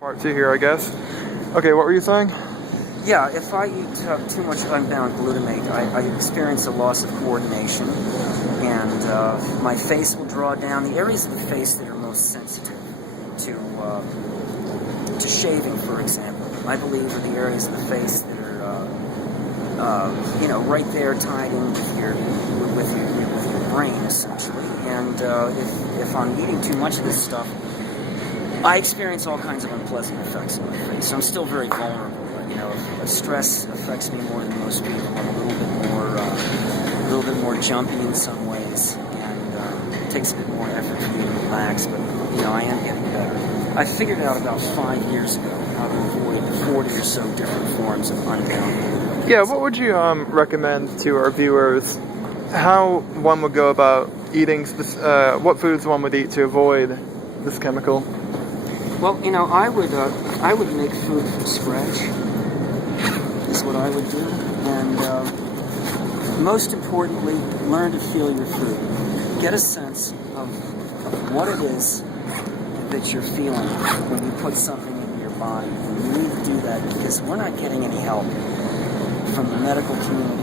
Part two here, I guess. Okay, what were you saying? Yeah, if I eat too much unbound glutamate, I experience a loss of coordination, and my face will draw down. The areas of the face that are most sensitive to shaving, for example, I believe are the areas of the face that are, right there tied in with your brain, essentially. And if I'm eating too much of this stuff, I experience all kinds of unpleasant effects on my face. So I'm still very vulnerable. If stress affects me more than most people, I'm a little bit more jumpy in some ways, and it takes a bit more effort for me to relax. But I am getting better. I figured out about 5 years ago how to avoid 40 or so different forms of unbound. Yeah, what would you recommend to our viewers? How one would go about eating? What foods one would eat to avoid this chemical? Well, I would make food from scratch, is what I would do, and most importantly, learn to feel your food. Get a sense of what it is that you're feeling when you put something into your body. And you need to do that because we're not getting any help from the medical community.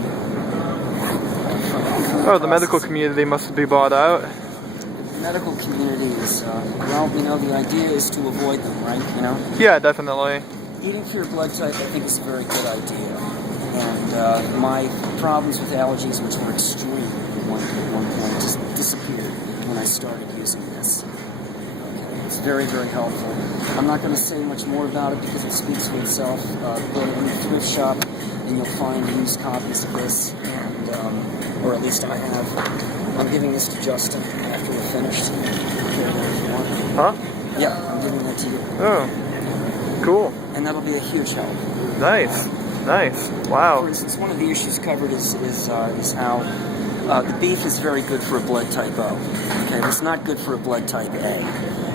The medical community must be bought out. Medical community is, the idea is to avoid them, right? Yeah, definitely. Eating for your blood type, I think, is a very good idea. And my problems with allergies, which were extreme at one point, just disappeared when I started using this. Okay, it's very, very helpful. I'm not going to say much more about it because it speaks for itself. Go to any thrift shop and you'll find used copies of this, and or at least I have. I'm giving this to Justin after we're finished. Huh? Yeah, I'm giving that to you. Oh, cool. And that'll be a huge help. Nice. Wow. For instance, one of the issues covered is how the beef is very good for a blood type O. Okay, it's not good for a blood type A.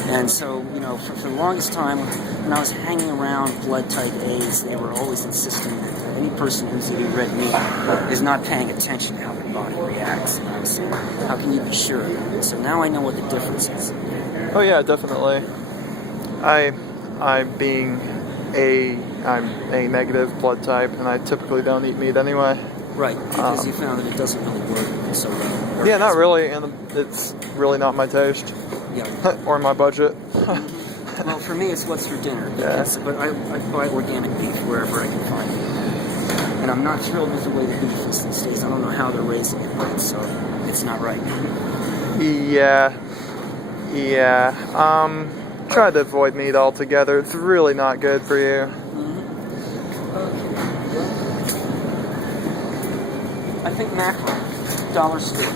And so, for the longest time, when I was hanging around blood type A's, they were always insisting that any person who's eating red meat is not paying attention to how their body reacts. And I was saying, how can you be sure? And so now I know what the difference is. Oh yeah, definitely. I'm A negative blood type, and I typically don't eat meat anyway. Right, because you found that it doesn't really work so well. Yeah, not really, and it's really not my taste. Yeah. Or my budget. Well, for me, it's what's for dinner. Because, but I buy organic beef wherever I can find it. And I'm not thrilled with the way the beef is these days. I don't know how they're raising it, right? So it's not right. Yeah. Try to avoid meat altogether. It's really not good for you. I think mackerel, dollar store.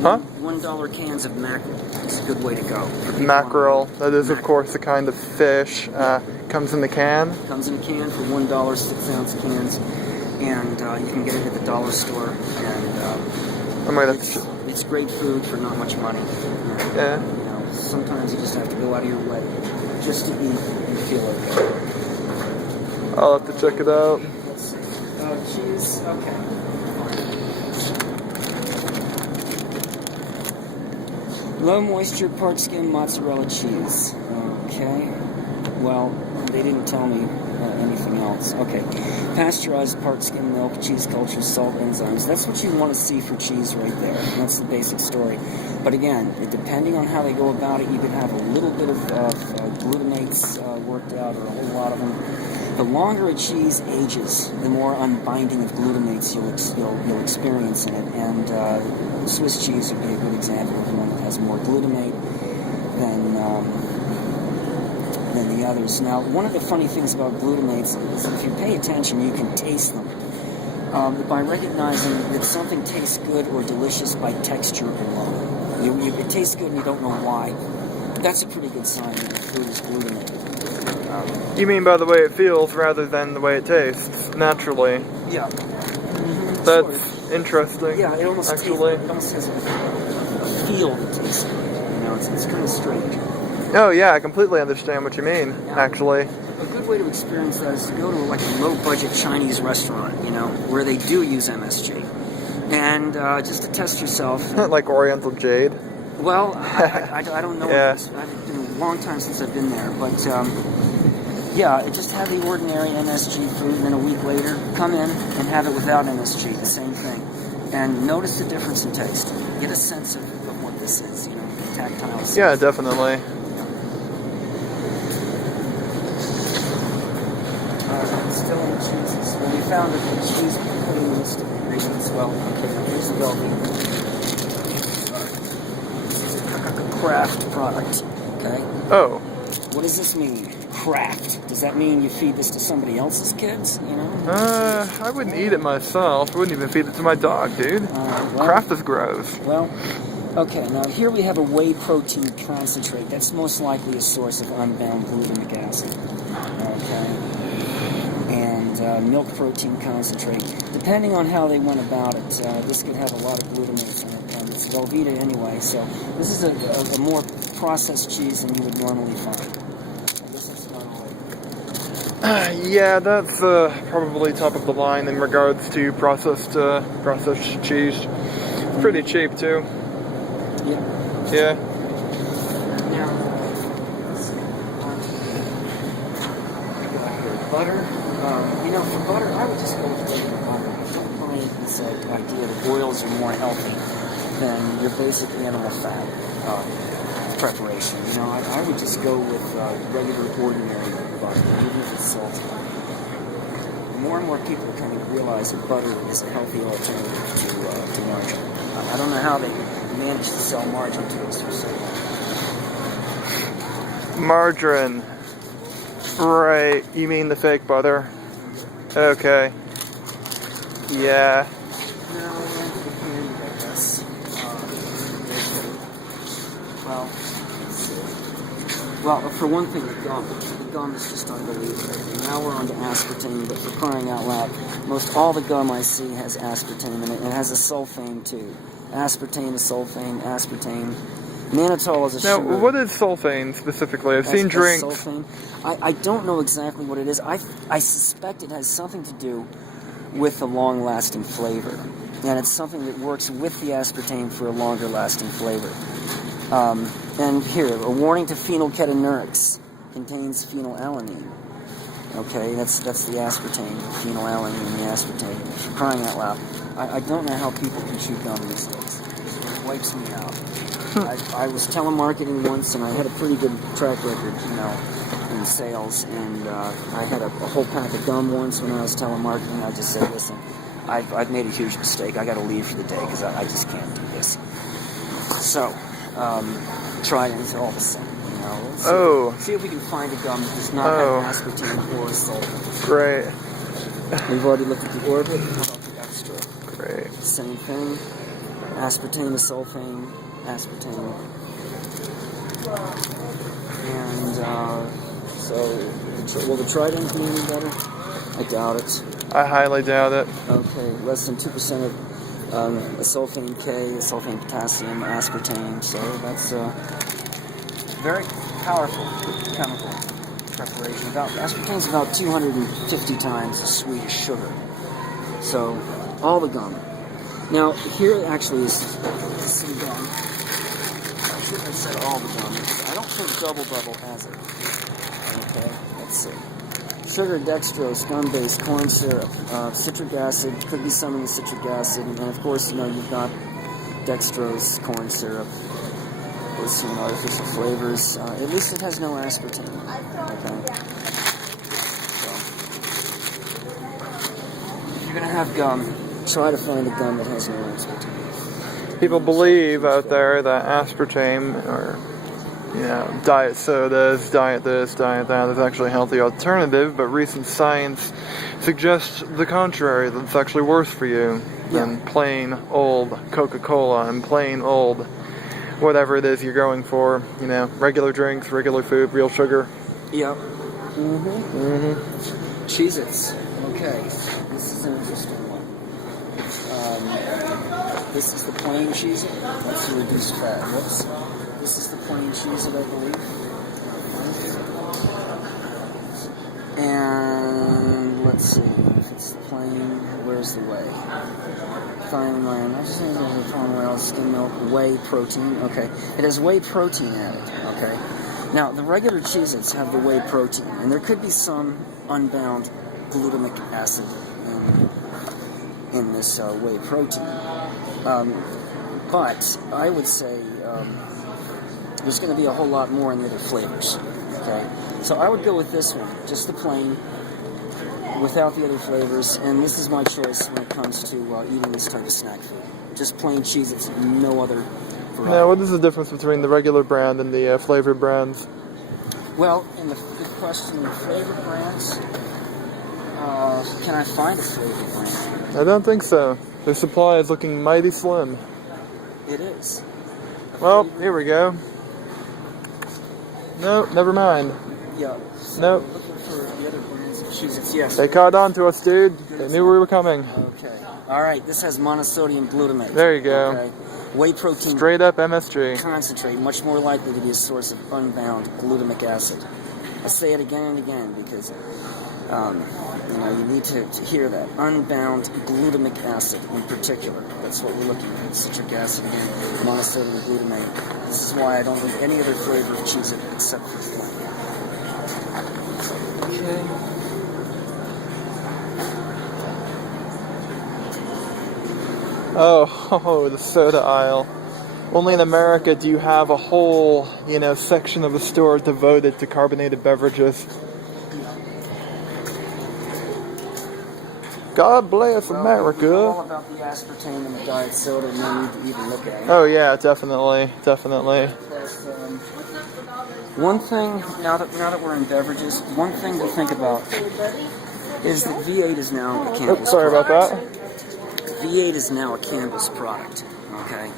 Huh? $1 cans of mackerel is a good way to go. Mackerel, that is of course a kind of fish. Comes in the can. Comes in a can for $1, 6-ounce cans, and you can get it at the dollar store. And it's great food for not much money. Yeah. Sometimes you just have to go out of your way just to eat and feel okay. I'll have to check it out. Let's see. Cheese. Okay. Low moisture, part skim mozzarella cheese. Okay. Well, they didn't tell me anything else. Okay. Pasteurized part skim milk, cheese culture, salt, enzymes. That's what you want to see for cheese right there. That's the basic story. But again, depending on how they go about it, you could have a little bit of glutamates worked out, or a whole lot of them. The longer a cheese ages, the more unbinding of glutamates you'll experience in it. And Swiss cheese would be a good example of one that has more glutamate than the others. Now, one of the funny things about glutamates is if you pay attention, you can taste them. By recognizing that something tastes good or delicious by texture alone. It tastes good and you don't know why. That's a pretty good sign that the food is glutamated. You mean by the way it feels rather than the way it tastes, naturally? Yeah. That's interesting. Yeah, it almost has a feel that tastes good. It's kind of strange. Oh yeah, I completely understand what you mean, actually. A good way to experience that is to go to a low-budget Chinese restaurant, where they do use MSG. And just to test yourself. Like Oriental Jade? Well, I don't know. Yeah. It's been a long time since I've been there, but Yeah, just have the ordinary MSG food, and then a week later, come in and have it without MSG, the same thing. And notice the difference in taste. Get a sense of what this is, tactile sense. Yeah, definitely. Still in the cheeses. Well, we found that the cheese putting list of ingredients. Well, okay, here's the Velveeta. This is a craft product, okay? Oh. What does this mean? Craft. Does that mean you feed this to somebody else's kids, I wouldn't eat it myself. I wouldn't even feed it to my dog, dude. Kraft is gross. Well, okay, now here we have a whey protein concentrate. That's most likely a source of unbound glutamic acid. Okay. And milk protein concentrate. Depending on how they went about it, this could have a lot of glutamates in it. And it's Velveeta anyway, so this is a more processed cheese than you would normally find. Yeah, that's probably top of the line in regards to processed cheese. It's pretty cheap too. Yeah. Butter. For butter, I would just go with regular butter. Don't buy this idea that oils are more healthy than your basic animal fat preparation. I would just go with regular, ordinary butter, even if it's salty. More and more people are coming to realize that butter is a healthy alternative to margarine. I don't know how they manage to sell margarine to us for so long. Margarine. Right, you mean the fake butter? Okay. Yeah. No, the candy, I guess. Well, for one thing, the gum is just unbelievable. Now we're on to aspartame, but for crying out loud, most all the gum I see has aspartame in it, and it has a sulfame too. Aspartame, aspartame. Mannitol is a now, sugar. what is sulfane specifically? I've seen drinks. Sulfame. I don't know exactly what it is. I suspect it has something to do with a long-lasting flavor. And it's something that works with the aspartame for a longer-lasting flavor. And here, a warning to phenylketonurics. Contains phenylalanine. Okay, that's the aspartame, phenylalanine and the aspartame. For crying out loud. I don't know how people can chew gum these days. It wipes me out. I was telemarketing once, and I had a pretty good track record, in sales. And I had a whole pack of gum once when I was telemarketing. I just said, listen, I've made a huge mistake. I got to leave for the day because I just can't do this. So, try it, and it's all the same. See if we can find a gum that does not have aspartame or sulfur. Great. We've already looked at the orbit. How about the extra? Great. Same thing. Aspartame, sulfame, aspartame. And will the Trident be any better? I doubt it. I highly doubt it. Okay, less than 2% of sulfame K, sulfame potassium, aspartame. So that's very powerful chemical preparation. Aspartame is about 250 times as sweet as sugar. So all the gum. Now here actually is some gum. I should have said all the gum. I don't think Double Bubble has it. Okay, let's see. Sugar, dextrose, gum-based corn syrup, citric acid, could be some of the citric acid, and of course, you've got dextrose, corn syrup, of course, some artificial flavors. At least it has no aspartame. Okay. So, if you're gonna have gum, try to find a gum that has no aspartame. People believe out there that aspartame or diet sodas, diet this, diet that is actually a healthy alternative, but recent science suggests the contrary, that it's actually worse for you than plain old Coca-Cola and plain old whatever it is you're going for, regular drinks, regular food, real sugar. Yep. Cheez-Its. Okay, this is an interesting one. This is the plain Cheez-It. That's the reduced fat. Whoops. This is the plain Cheez-It, I believe. And let's see if it's the plain. Where's the whey? Fine line. I just need palm oil, skim milk, whey protein. Okay, it has whey protein added. Okay, Now, the regular Cheez-Its have the whey protein, and there could be some unbound glutamic acid in this whey protein. But I would say there's going to be a whole lot more in the other flavors. Okay, so I would go with this one, just the plain, without the other flavors, and this is my choice when it comes to eating this type of snack food. Just plain Cheez-Its, no other variety. Now, what is the difference between the regular brand and the flavored brands? Well, in the question of flavored brands, can I find a flavored brand? I don't think so. Their supply is looking mighty slim. It is. Well, here we go. No, never mind. Yeah. So Nope. Looking for the other brands of Cheez-Its, yes. They caught on to us, dude. They knew we were coming. Okay. All right, this has monosodium glutamate. There you go. Okay. Whey protein Straight up MSG. concentrate, much more likely to be a source of unbound glutamic acid. I say it again and again because you need to hear that. Unbound glutamic acid in particular. That's what we're looking at. Citric acid again, monosodium glutamate. This is why I don't eat any other flavor of Cheez-It except for plain. Okay. Oh, the soda aisle. Only in America do you have a whole, section of the store devoted to carbonated beverages. God bless America. We know all about the aspartame in the diet soda, no need to even look at it. Oh yeah, definitely. But, one thing, now that we're in beverages, one thing to think about is that V8 is now a cannabis Sorry about product. that. V8 is now a cannabis product, okay?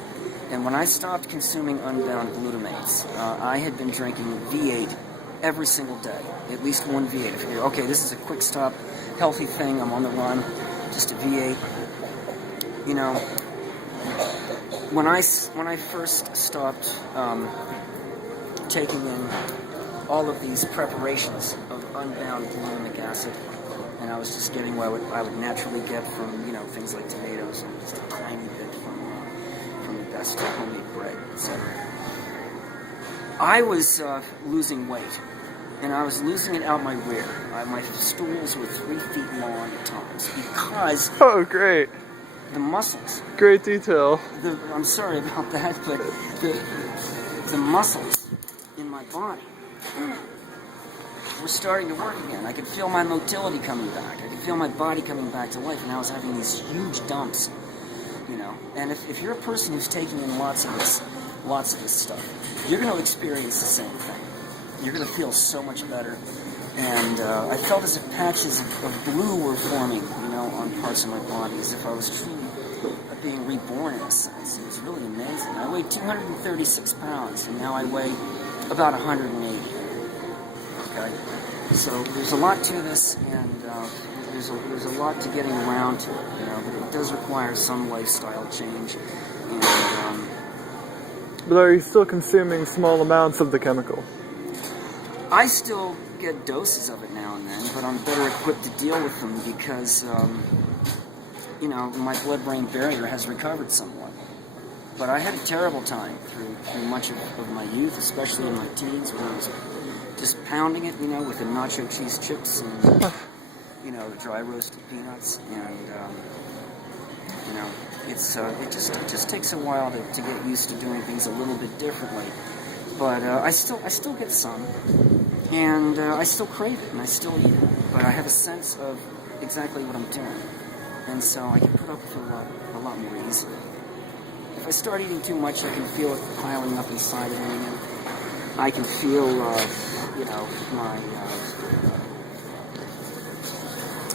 And when I stopped consuming unbound glutamates, I had been drinking V8 every single day, at least one V8. I figured, okay, this is a quick stop, healthy thing, I'm on the run, just a V8. When I first stopped taking in all of these preparations of unbound glutamic acid, and I was just getting what I would naturally get from things like tomatoes and just a tiny bit from the best homemade bread, etc. I was losing weight, and I was losing it out my rear. My stools were 3 feet long at times because Oh, great. the muscles. Great detail. I'm sorry about that, but the muscles in my body were starting to work again. I could feel my motility coming back. I could feel my body coming back to life, and I was having these huge dumps, And if you're a person who's taking in lots of this stuff, you're going to experience the same thing. You're going to feel so much better. And I felt as if patches of blue were forming, on parts of my body, as if I was truly being reborn in a sense. It was really amazing. I weighed 236 pounds, and now I weigh about 180. Okay? So there's a lot to this, and there's a lot to getting around to it, but it does require some lifestyle change. And But are you still consuming small amounts of the chemical? I still get doses of it now and then, but I'm better equipped to deal with them because, my blood-brain barrier has recovered somewhat. But I had a terrible time through much of my youth, especially in my teens, when I was just pounding it, with the nacho cheese chips and, the dry roasted peanuts, and, it just takes a while to get used to doing things a little bit differently. But I still get some, and I still crave it, and I still eat it. But I have a sense of exactly what I'm doing, and so I can put up with a lot more easily. If I start eating too much, I can feel it piling up inside of me, and I can feel,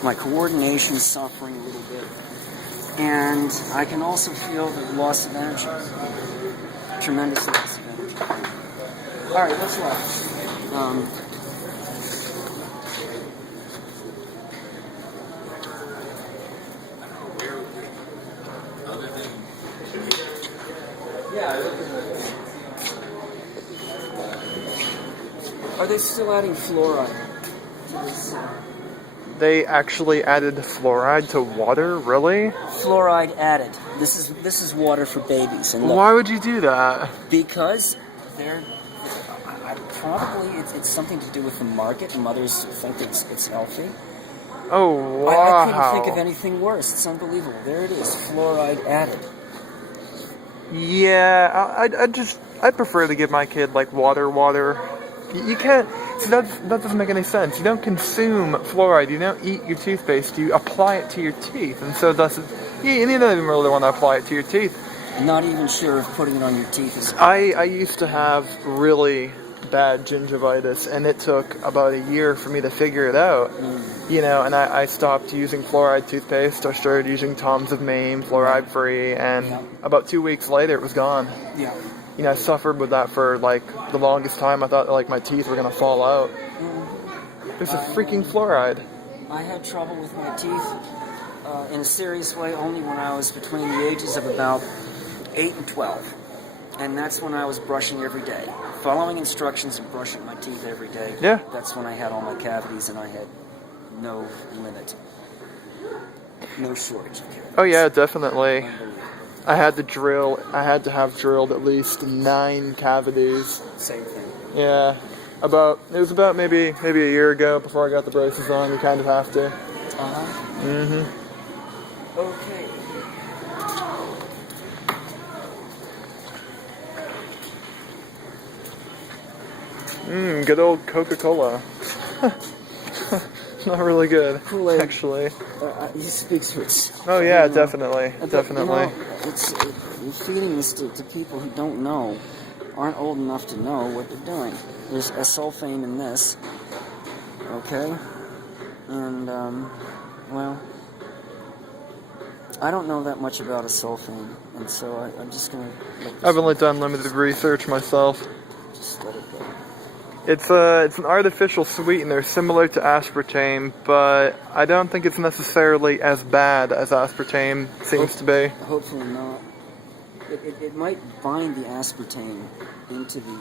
my coordination suffering a little bit, and I can also feel the loss of energy, tremendous loss of energy. All right, what's left? Are they still adding fluoride to this? They actually added fluoride to water? Really? Fluoride added. This is water for babies. And look, Why would you do that? because I Probably it's something to do with the market. Mothers think it's healthy. Oh, wow. I couldn't think of anything worse. It's unbelievable. There it is, fluoride added. Yeah, I prefer to give my kid like water. You can't. See, that doesn't make any sense. You don't consume fluoride. You don't eat your toothpaste. You apply it to your teeth, and so thus, you don't even really want to apply it to your teeth. Not even sure if putting it on your teeth is. I used to have really bad gingivitis, and it took about a year for me to figure it out. You know, and I stopped using fluoride toothpaste. I started using Tom's of Maine, fluoride free, and about 2 weeks later, it was gone. Yeah. You know, I suffered with that for like the longest time. I thought like my teeth were gonna fall out. There's a freaking fluoride. I had trouble with my teeth in a serious way only when I was between the ages of about 8 and 12. And that's when I was brushing every day. Following instructions and brushing my teeth every day. Yeah. That's when I had all my cavities and I had no limit. No shortage of cavities. Oh yeah, definitely. I had to have drilled at least 9 cavities. Same thing. Yeah. It was about maybe a year ago before I got the braces on. You kind of have to. Okay. Good old Coca-Cola. Not really good, Kool-Aid. actually. He speaks for itself. Oh yeah, definitely. Definitely. You're feeding this to people who don't know, aren't old enough to know what they're doing. There's sulfame in this, okay? And, well, I don't know that much about sulfame, and so I'm just going to... I've only done limited research myself. Just let it go. It's an artificial sweetener similar to aspartame, but I don't think it's necessarily as bad as aspartame seems to be. Hopefully not. It might bind the aspartame into the.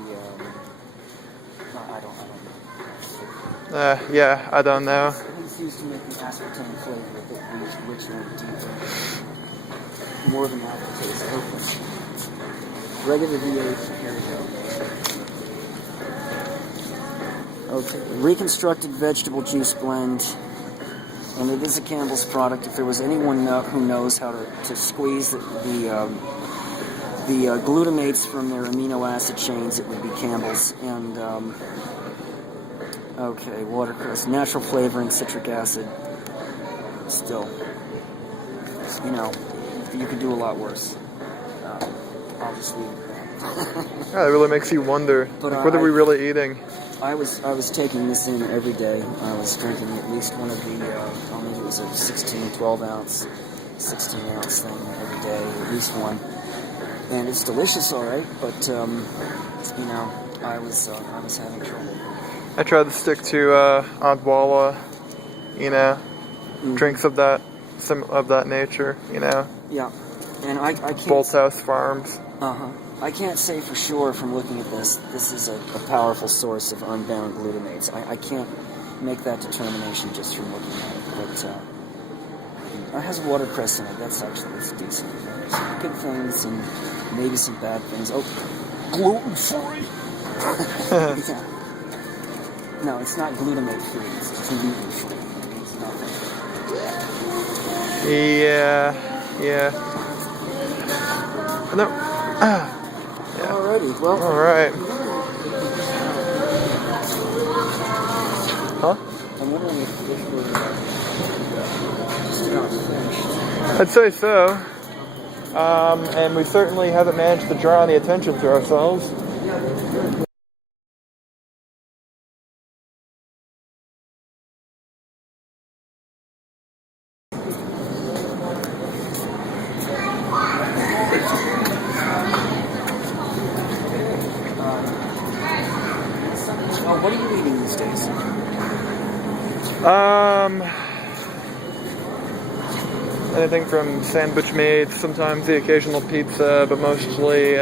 I don't know. Yeah, I don't know. It's used to make the aspartame flavor a bit richer and deeper. More of an aftertaste, hopefully. Regular VA, here we go. Okay, reconstructed vegetable juice blend, and it is a Campbell's product. If there was anyone who knows how to squeeze the glutamates from their amino acid chains, it would be Campbell's. And okay, watercress, natural flavoring, citric acid. Still, you know, you could do a lot worse. I'll just leave it there. Yeah, it really makes you wonder, what are we really eating? I was taking this in every day. I was drinking at least one of the, maybe it was a 12 ounce thing every day, at least one. And it's delicious, all right, but, you know, I was having trouble. I tried to stick to Odwalla, you know, drinks of that nature, you know. Yeah, and I can't... Bolthouse Farms. I can't say for sure from looking at this is a powerful source of unbound glutamates. I can't make that determination just from looking at it, but it has watercress in it. That's decent. There's some good things and maybe some bad things. Oh, gluten-free! Yeah. No, it's not glutamate-free. It's gluten-free. It's nothing. Yeah. No. Alrighty, well. Alright. Huh? I'm wondering if we're just about finished. I'd say so. And we certainly haven't managed to draw any attention to ourselves. What are you eating these days? Anything from sandwich meats, sometimes the occasional pizza, but mostly,